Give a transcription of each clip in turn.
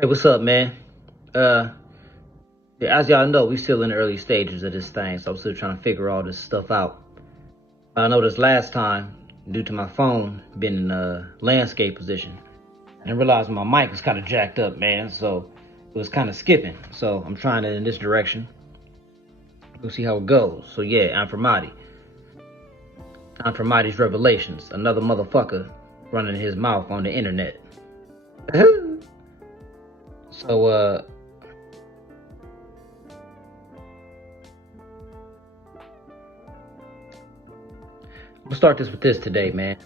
Hey, what's up, man? Uh, yeah, as y'all know, we still in the early stages of this thing, so I'm still trying to figure all this stuff out. I noticed last time, due to my phone being in a landscape position, I didn't realize my mic was kind of jacked up, man, so it was kind of skipping. So I'm trying it in this direction. We'll see how it goes. So yeah, I'm from Marty. I'm from Marty's Revelations, another motherfucker running his mouth on the internet. so, we'll start this with this today, man.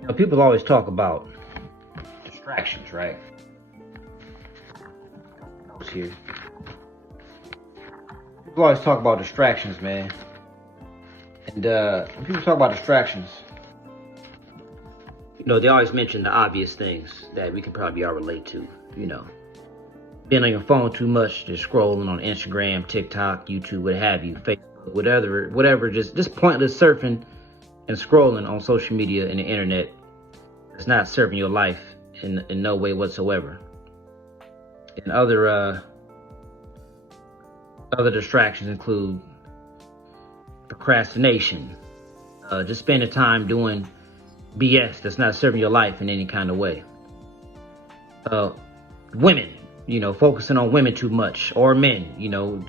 You know, people always talk about distractions, right? Notes here. People always talk about distractions, man. And when people talk about distractions, you know, they always mention the obvious things that we can probably all relate to. You know, being on your phone too much, just scrolling on Instagram, TikTok, YouTube, what have you, Facebook, whatever, just pointless surfing and scrolling on social media and the internet. It's not serving your life in no way whatsoever. And other distractions include procrastination, just spending time doing BS that's not serving your life in any kind of way. Women, you know, focusing on women too much, or men, you know,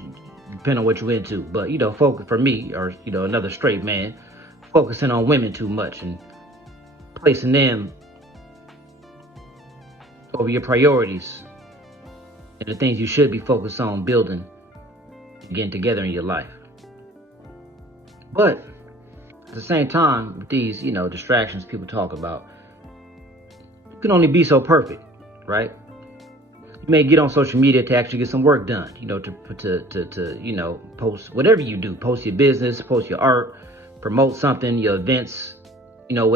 depending on what you're into. But you know, focus for me, or you know, another straight man, focusing on women too much and placing them over your priorities and the things you should be focused on building, getting together in your life. But at the same time, with these, you know, distractions people talk about, you can only be so perfect, right? You may get on social media to actually get some work done, you know, to you know, post whatever you do, post your business, post your art, promote something, your events, you know,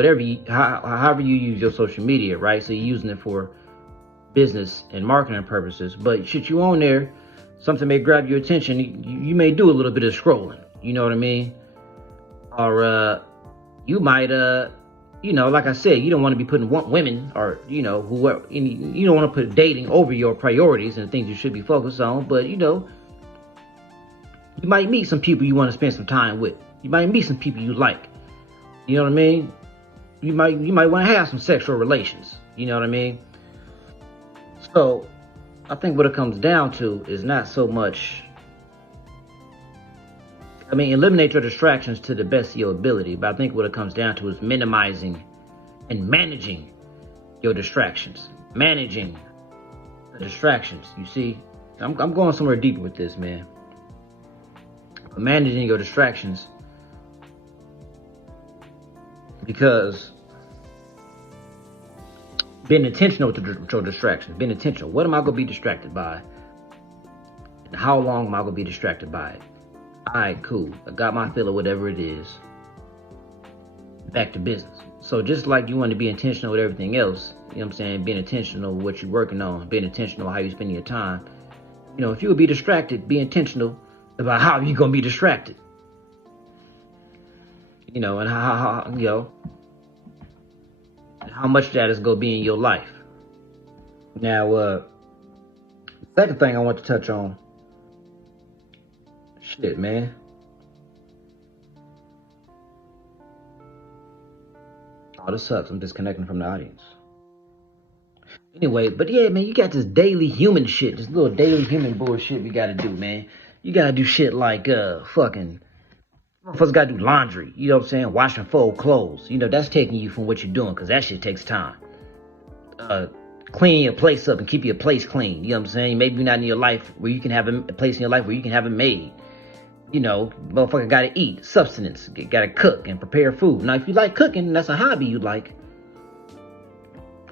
however you use your social media, right? So you're using it for business and marketing purposes. But shit, you on there, something may grab your attention. You may do a little bit of scrolling, you know what I mean? Or you might you know, like I said, you don't want to be putting women or, you know, whoever, you don't want to put dating over your priorities and things you should be focused on. But, you know, you might meet some people you want to spend some time with. You might meet some people you like. You know what I mean? You might want to have some sexual relations. You know what I mean? So I think what it comes down to is not so much, I mean, eliminate your distractions to the best of your ability, but I think what it comes down to is minimizing and managing your distractions. Managing the distractions. You see, I'm going somewhere deeper with this, man. But managing your distractions, because being intentional with your distractions, being intentional. What am I going to be distracted by? And how long am I going to be distracted by it? All right, cool. I got my fill of whatever it is. Back to business. So just like you want to be intentional with everything else, you know what I'm saying? Being intentional with what you're working on, being intentional with how you're spending your time. You know, if you would be distracted, be intentional about how you're going to be distracted. You know, and how you know, how much that is going to be in your life. Now, second thing I want to touch on. Shit, man. Oh, this sucks. I'm disconnecting from the audience. Anyway, but yeah, man, you got this daily human shit, this little daily human bullshit we gotta do, man. You gotta do shit like, fucking, motherfuckers gotta do laundry, you know what I'm saying? Wash and fold clothes. You know, that's taking you from what you're doing, because that shit takes time. Cleaning your place up and keep your place clean, you know what I'm saying? Maybe you're not in your life where you can have a place in your life where you can have it made. You know, motherfucker gotta eat, substance, gotta cook and prepare food. Now, if you like cooking, that's a hobby you like,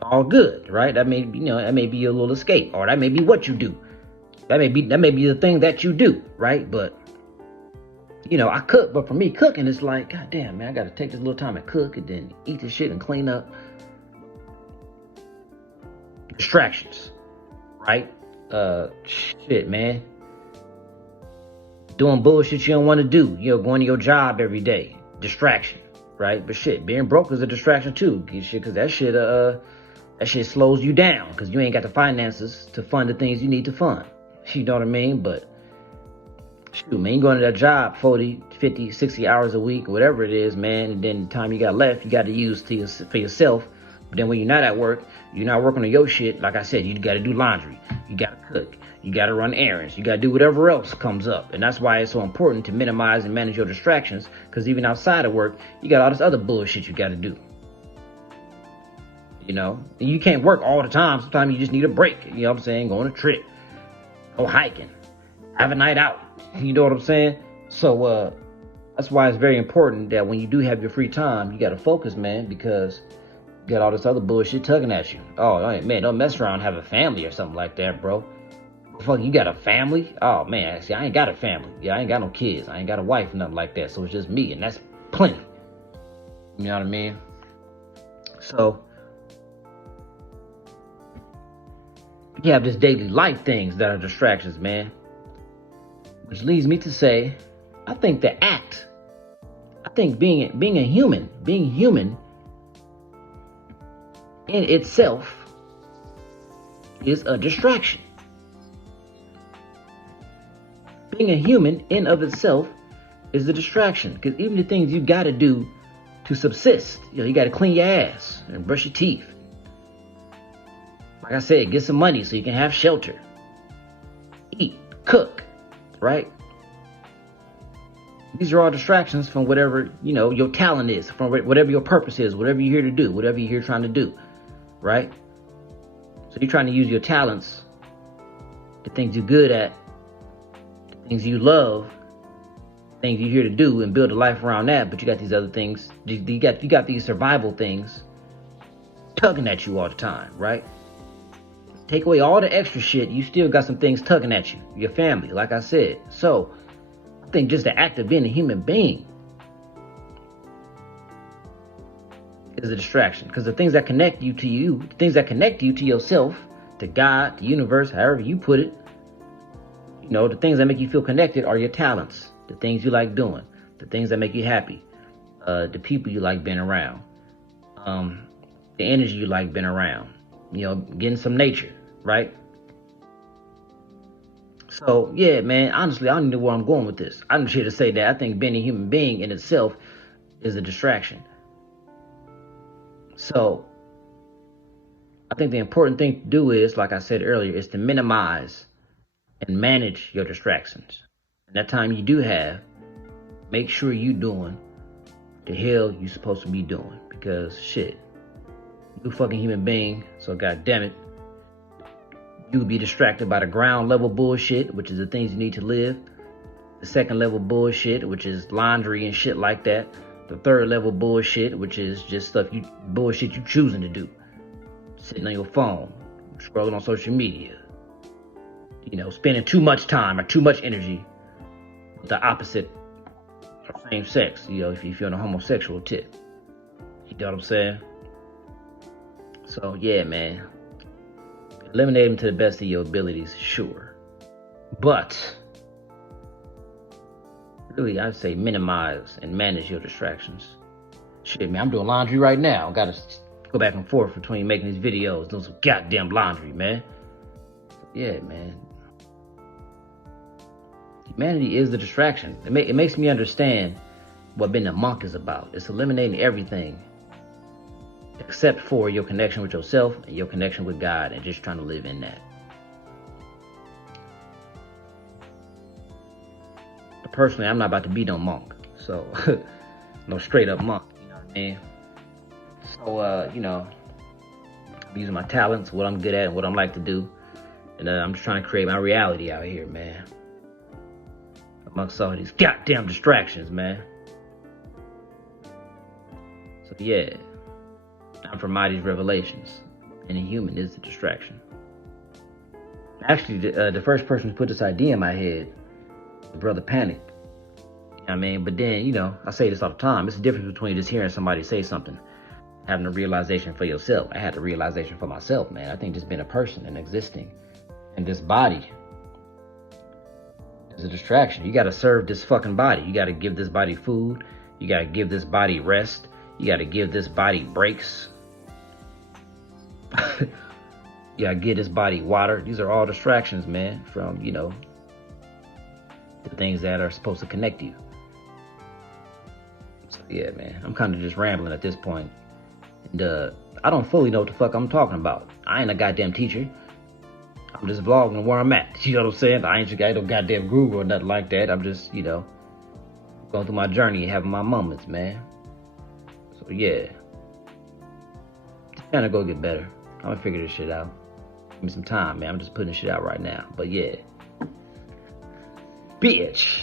all good, right? That may, you know, that may be your little escape, or that may be what you do. That may be the thing that you do, right? But, you know, I cook, but for me, cooking is like, God damn, man, I gotta take this little time and cook and then eat this shit and clean up. Distractions, right? Shit, man. Doing bullshit you don't want to do. You know, going to your job every day. Distraction. right? But shit, being broke is a distraction too, because that shit slows you down, because you ain't got the finances to fund the things you need to fund. You know what I mean? But shoot, man, you going to that job 40, 50, 60 hours a week, whatever it is, man, and then the time you got left, you got to use for yourself. But then when you're not at work, you're not working on your shit. Like I said, you got to do laundry, you got to cook, you got to run errands, you got to do whatever else comes up. And that's why it's so important to minimize and manage your distractions, because even outside of work, you got all this other bullshit you got to do. You know, and you can't work all the time. Sometimes you just need a break. You know what I'm saying? Go on a trip, go hiking, have a night out. You know what I'm saying? So that's why it's very important that when you do have your free time, you got to focus, man, because you got all this other bullshit tugging at you. Oh, man, don't mess around and have a family or something like that, bro. Fuck, you got a family? Oh, man, see, I ain't got a family. Yeah, I ain't got no kids. I ain't got a wife, nothing like that. So it's just me, and that's plenty. You know what I mean? So you have this daily life things that are distractions, man. Which leads me to say, I think being a human in itself is a distraction. Being a human in of itself is a distraction, because even the things you got to do to subsist, you got to clean your ass and brush your teeth. Like I said, get some money so you can have shelter, eat, cook, right? These are all distractions from whatever, your talent is, from whatever your purpose is, whatever you're here to do, whatever you're here trying to do, right? So you're trying to use your talents, the things you're good at, the things you love, things you're here to do, and build a life around that. But you got these other things, you got these survival things tugging at you all the time, right? Take away all the extra shit, you still got some things tugging at you, your family, like I said. So I think just the act of being a human being is a distraction, because the things that connect you to yourself, to God, the universe, however you put it, the things that make you feel connected are your talents, the things you like doing, the things that make you happy, the people you like being around, the energy you like being around, getting some nature, right? So, yeah, man, honestly, I don't know where I'm going with this. I'm just here to say that I think being a human being in itself is a distraction. So, I think the important thing to do is, like I said earlier, is to minimize and manage your distractions. And that time you do have, make sure you're doing the hell you're supposed to be doing. Because, shit, you a fucking human being, so god damn it, you would be distracted by the ground level bullshit, which is the things you need to live. The second level bullshit, which is laundry and shit like that. The third level bullshit, which is just bullshit you choosing to do. Sitting on your phone, scrolling on social media. Spending too much time or too much energy with the opposite or same sex, if you're on a homosexual tip. You know what I'm saying? So, yeah, man. Eliminate them to the best of your abilities, sure. But, really, I'd say minimize and manage your distractions. Shit, man, I'm doing laundry right now. I gotta go back and forth between making these videos, doing some goddamn laundry, man. Yeah, man. Humanity is the distraction. It makes me understand what being a monk is about. It's eliminating everything except for your connection with yourself and your connection with God, and just trying to live in that. Personally, I'm not about to be no monk, so no straight up monk, you know what I mean? So, I'm using my talents, what I'm good at, and what I like to do, and I'm just trying to create my reality out here, man. Amongst all these goddamn distractions, man. So, yeah. I'm from Mighty's Revelations, and a human is the distraction. Actually, the first person who put this idea in my head, Brother Panic. But then, I say this all the time. It's the difference between just hearing somebody say something, having a realization for yourself. I had a realization for myself, man. I think just being a person and existing in this body is a distraction. You got to serve this fucking body. You got to give this body food. You got to give this body rest. You gotta give this body breaks. You gotta give this body water. These are all distractions, man, from, you know, the things that are supposed to connect you. So yeah, man, I'm kind of just rambling at this point. And I don't fully know what the fuck I'm talking about. I ain't a goddamn teacher. I'm just vlogging where I'm at. You know what I'm saying? I ain't no goddamn guru or nothing like that. I'm just, you know, going through my journey and having my moments, man. So yeah, just trying to go get better. I'm gonna figure this shit out. Give me some time, man. I'm just putting this shit out right now. But yeah, bitch.